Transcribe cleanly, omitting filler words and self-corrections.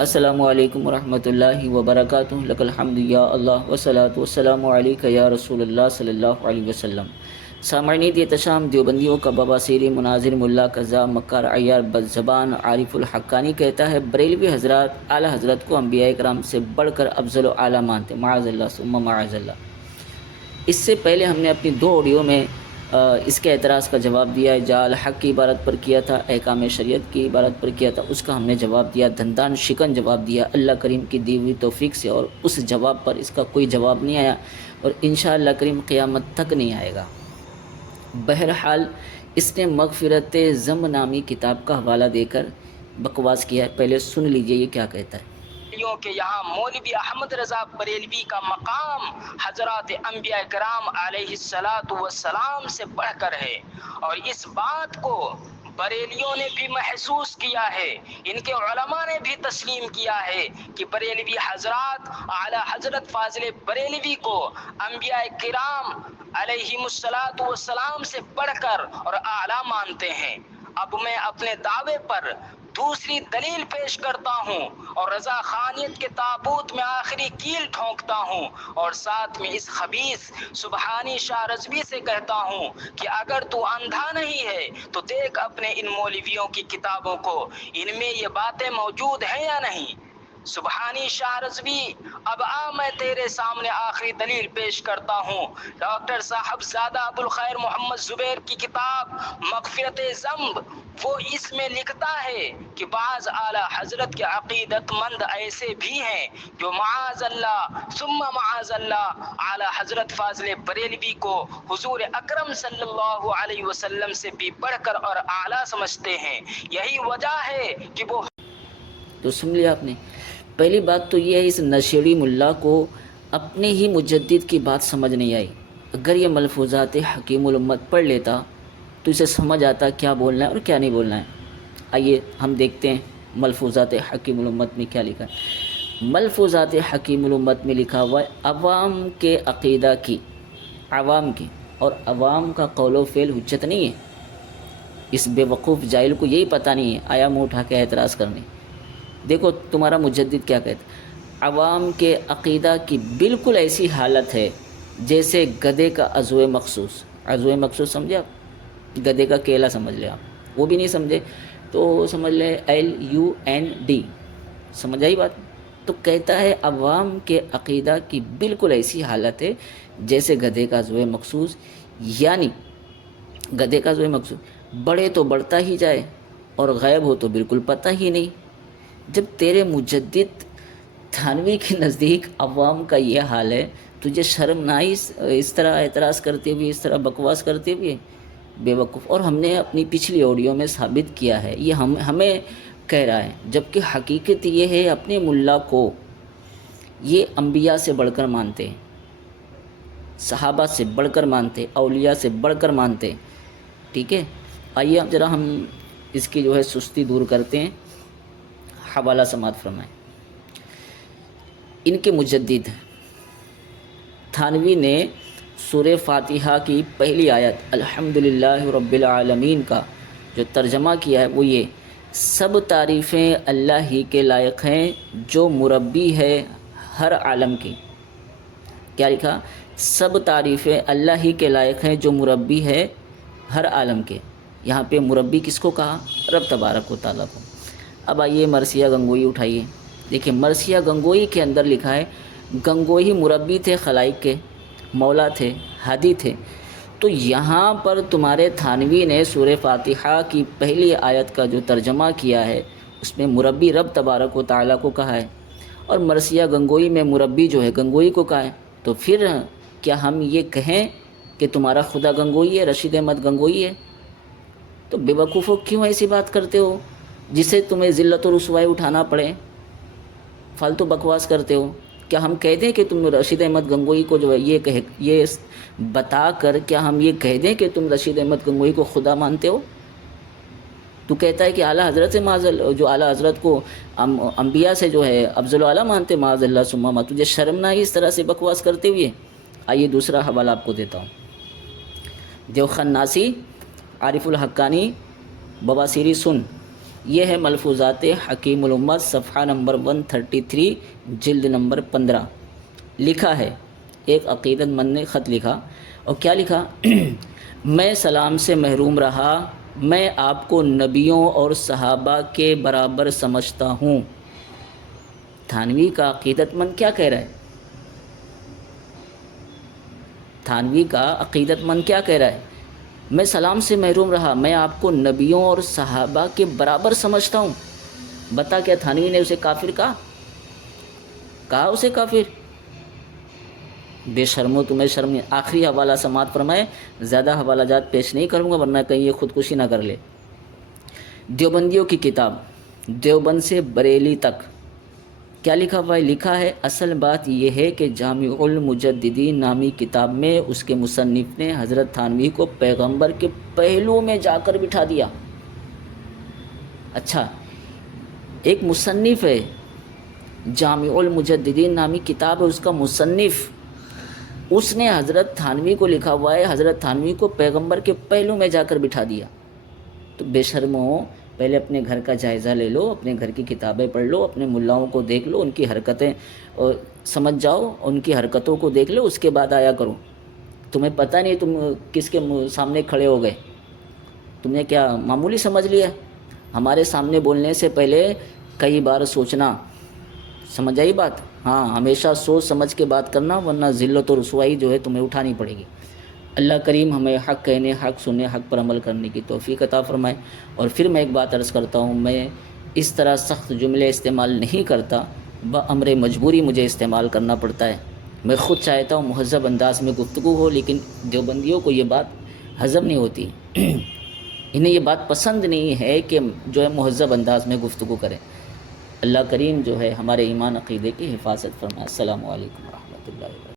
السلام علیکم ورحمۃ اللہ وبرکاتہ لک الحمد یا اللہ وصلاۃ والسلام علیک یا رسول اللہ صلی اللہ علیہ وسلم۔ سامعین تشام دیوبندیوں کا بواسیری مناظر ملا قضا مکار عیار بدزبان عارف الحقانی کہتا ہے بریلوی حضرات اعلیٰ حضرت کو انبیاء کرام سے بڑھ کر افضل و اعلیٰ مانتے، معاذ اللہ ثم معاذ اللہ۔ اس سے پہلے ہم نے اپنی 2 آڈیو میں اس کے اعتراض کا جواب دیا ہے۔ جا الحق کی عبارت پر کیا تھا، احکام شریعت کی عبارت پر کیا تھا، اس کا ہم نے جواب دیا، دندان شکن جواب دیا اللہ کریم کی دی ہوئی توفیق سے، اور اس جواب پر اس کا کوئی جواب نہیں آیا اور انشاءاللہ کریم قیامت تک نہیں آئے گا۔ بہرحال اس نے مغفرت ذم نامی کتاب کا حوالہ دے کر بکواس کیا ہے، پہلے سن لیجئے یہ کیا کہتا ہے۔ کہ یہاں مولوی احمد رضا بریلوی کا مقام حضرات انبیاء کرام علیہ الصلاۃ والسلام سے بڑھ کر ہے، اور اس بات کو بریلیوں نے بھی محسوس کیا ہے، ان کے علماء نے بھی تسلیم کیا ہے کہ بریلوی حضرات اعلی حضرت فاضل بریلوی کو انبیاء کرام علیہم الصلاۃ والسلام سے بڑھ کر اور اعلیٰ مانتے ہیں۔ اب میں اپنے دعوے پر دوسری دلیل پیش کرتا ہوں اور رضا خانیت کے تابوت میں آخری کیل ٹھونکتا ہوں، اور ساتھ میں اس خبیث سبحانی شاہ رضوی سے کہتا ہوں کہ اگر تو اندھا نہیں ہے تو دیکھ اپنے ان مولویوں کی کتابوں کو، ان میں یہ باتیں موجود ہیں یا نہیں۔ سبحانی شاہ رضوی، اب میں تیرے سامنے آخری دلیل پیش کرتا ہوں۔ ڈاکٹر صاحب زادہ ابوالخیر محمد زبیر کی کتاب مغفرت ذنب، وہ اس میں لکھتا ہے کہ بعض اعلی حضرت کے عقیدت مند ایسے بھی ہیں جو معاذ اللہ ثم معاذ اللہ اعلی حضرت فاضل بریلوی کو حضور اکرم صلی اللہ علیہ وسلم سے بھی بڑھ کر اور اعلیٰ سمجھتے ہیں۔ یہی وجہ ہے کہ وہ تو سن لیا آپ نے۔ پہلی بات تو یہ ہے اس نشیڑی ملا کو اپنے ہی مجدد کی بات سمجھ نہیں آئی۔ اگر یہ ملفوظات حکیم الامت پڑھ لیتا تو اسے سمجھ آتا کیا بولنا ہے اور کیا نہیں بولنا ہے۔ آئیے ہم دیکھتے ہیں ملفوظات حکیم الامت میں کیا لکھا ہے۔ ملفوظات حکیم الامت میں لکھا ہوا ہے عوام کے عقیدہ کی، عوام کی، اور عوام کا قول و فعل حجت نہیں ہے۔ اس بے وقوف جاہل کو یہی پتہ نہیں ہے، آیا منہ اٹھا کے اعتراض کرنے۔ دیکھو تمہارا مجدد کیا کہتا ہے، عوام کے عقیدہ کی بالکل ایسی حالت ہے جیسے گدھے کا عضو مخصوص۔ عضو مخصوص سمجھے آپ؟ گدھے کا کیلا سمجھ لیں آپ، وہ بھی نہیں سمجھے تو سمجھ لیں LUND، سمجھ آئی بات؟ تو کہتا ہے عوام کے عقیدہ کی بالکل ایسی حالت ہے جیسے گدھے کا عضو مخصوص، یعنی گدھے کا عضو مخصوص بڑھے تو بڑھتا ہی جائے اور غائب ہو تو بالکل پتہ ہی نہیں۔ جب تیرے مجدد تھانوی کے نزدیک عوام کا یہ حال ہے، تجھے شرم نہ آئی اس طرح اعتراض کرتے ہوئے، اس طرح بکواس کرتے ہوئے؟ بے وقوف۔ اور ہم نے اپنی پچھلی آڈیو میں ثابت کیا ہے، یہ ہمیں کہہ رہا ہے، جبکہ حقیقت یہ ہے اپنے ملا کو یہ انبیاء سے بڑھ کر مانتے ہیں، صحابہ سے بڑھ کر مانتے، اولیاء سے بڑھ کر مانتے، ٹھیک ہے۔ آئیے اب ذرا ہم اس کی جو ہے سستی دور کرتے ہیں، حوالہ سماعت فرمائیں۔ ان کے مجدد تھانوی نے سورہ فاتحہ کی پہلی آیت الحمدللہ رب العالمین کا جو ترجمہ کیا ہے وہ یہ: سب تعریفیں اللہ ہی کے لائق ہیں جو مربی ہے ہر عالم کی۔ کیا لکھا؟ سب تعریفیں اللہ ہی کے لائق ہیں جو مربی ہے ہر عالم کے۔ یہاں پہ مربی کس کو کہا؟ رب تبارک و تعالیٰ کو۔ اب آئیے مرثیہ گنگوئی اٹھائیے، دیکھیں مرثیہ گنگوئی کے اندر لکھا ہے گنگوئی مربی تھے خلائق کے، مولا تھے، ہادی تھے۔ تو یہاں پر تمہارے تھانوی نے سورہ فاتحہ کی پہلی آیت کا جو ترجمہ کیا ہے اس میں مربی رب تبارک و تعالیٰ کو کہا ہے، اور مرثیہ گنگوئی میں مربی جو ہے گنگوئی کو کہا ہے۔ تو پھر کیا ہم یہ کہیں کہ تمہارا خدا گنگوئی ہے، رشید احمد گنگوئی ہے؟ تو بے وقوفو کیوں ایسی بات کرتے ہو جسے تمہیں ذلت و رسوائی اٹھانا پڑے؟ فالتو بکواس کرتے ہو۔ کیا ہم کہہ دیں کہ تم رشید احمد گنگوئی کو جو ہے یہ بتا کر کیا ہم یہ کہہ دیں کہ تم رشید احمد گنگوئی کو خدا مانتے ہو؟ تو کہتا ہے کہ اعلیٰ حضرت سے جو اعلیٰ حضرت کو انبیاء سے جو ہے افضل و اعلیٰ مانتے، معاذ اللہ ثم معاذ۔ تجھے شرم نہ آئی اس طرح سے بکواس کرتے ہوئے؟ آئیے دوسرا حوالہ آپ کو دیتا ہوں۔ دیوخن ناسی عارف الحقانی بواسیری سن، یہ ہے ملفوظات حکیم الامت، صفحہ نمبر 133، جلد نمبر 15۔ لکھا ہے ایک عقیدت مند نے خط لکھا، اور کیا لکھا؟ میں سلام سے محروم رہا، میں آپ کو نبیوں اور صحابہ کے برابر سمجھتا ہوں۔ تھانوی کا عقیدت مند کیا کہہ رہا ہے؟ تھانوی کا عقیدت مند کیا کہہ رہا ہے؟ میں سلام سے محروم رہا، میں آپ کو نبیوں اور صحابہ کے برابر سمجھتا ہوں۔ بتا کیا تھانوی نے اسے کافر کہا اسے کافر؟ بے شرمو، تمہیں شرم نہیں؟ آخری حوالہ سماعت فرمائے، زیادہ حوالہ جات پیش نہیں کروں گا ورنہ کہیں یہ خودکشی نہ کر لے۔ دیوبندیوں کی کتاب، دیوبند سے بریلی تک کیا لکھا ہوا ہے؟ لکھا ہے اصل بات یہ ہے کہ جامع المجددین نامی کتاب میں اس کے مصنف نے حضرت تھانوی کو پیغمبر کے پہلو میں جا کر بٹھا دیا۔ اچھا، ایک مصنف ہے، جامع المجددین نامی کتاب ہے، اس کا مصنف، اس نے حضرت تھانوی کو لکھا ہوا ہے حضرت تھانوی کو پیغمبر کے پہلو میں جا کر بٹھا دیا۔ تو بے شرمو، پہلے اپنے گھر کا جائزہ لے لو، اپنے گھر کی کتابیں پڑھ لو، اپنے ملاؤں کو دیکھ لو، ان کی حرکتیں سمجھ جاؤ، ان کی حرکتوں کو دیکھ لو، اس کے بعد آیا کرو۔ تمہیں پتہ نہیں تم کس کے سامنے کھڑے ہو گئے، تم نے کیا معمولی سمجھ لیا؟ ہمارے سامنے بولنے سے پہلے کئی بار سوچنا، سمجھ آئی بات؟ ہاں، ہمیشہ سوچ سمجھ کے بات کرنا ورنہ ذلت و رسوائی جو ہے تمہیں اٹھانی پڑے گی۔ اللہ کریم ہمیں حق کہنے، حق سننے، حق پر عمل کرنے کی توفیق عطا فرمائے۔ اور پھر میں ایک بات عرض کرتا ہوں، میں اس طرح سخت جملے استعمال نہیں کرتا، بامر مجبوری مجھے استعمال کرنا پڑتا ہے۔ میں خود چاہتا ہوں مہذب انداز میں گفتگو ہو، لیکن دیوبندیوں کو یہ بات ہضم نہیں ہوتی، انہیں یہ بات پسند نہیں ہے کہ جو ہے مہذب انداز میں گفتگو کریں۔ اللہ کریم جو ہے ہمارے ایمان عقیدے کی حفاظت فرمائے۔ السلام علیکم ورحمۃ اللہ وبرکاتہ۔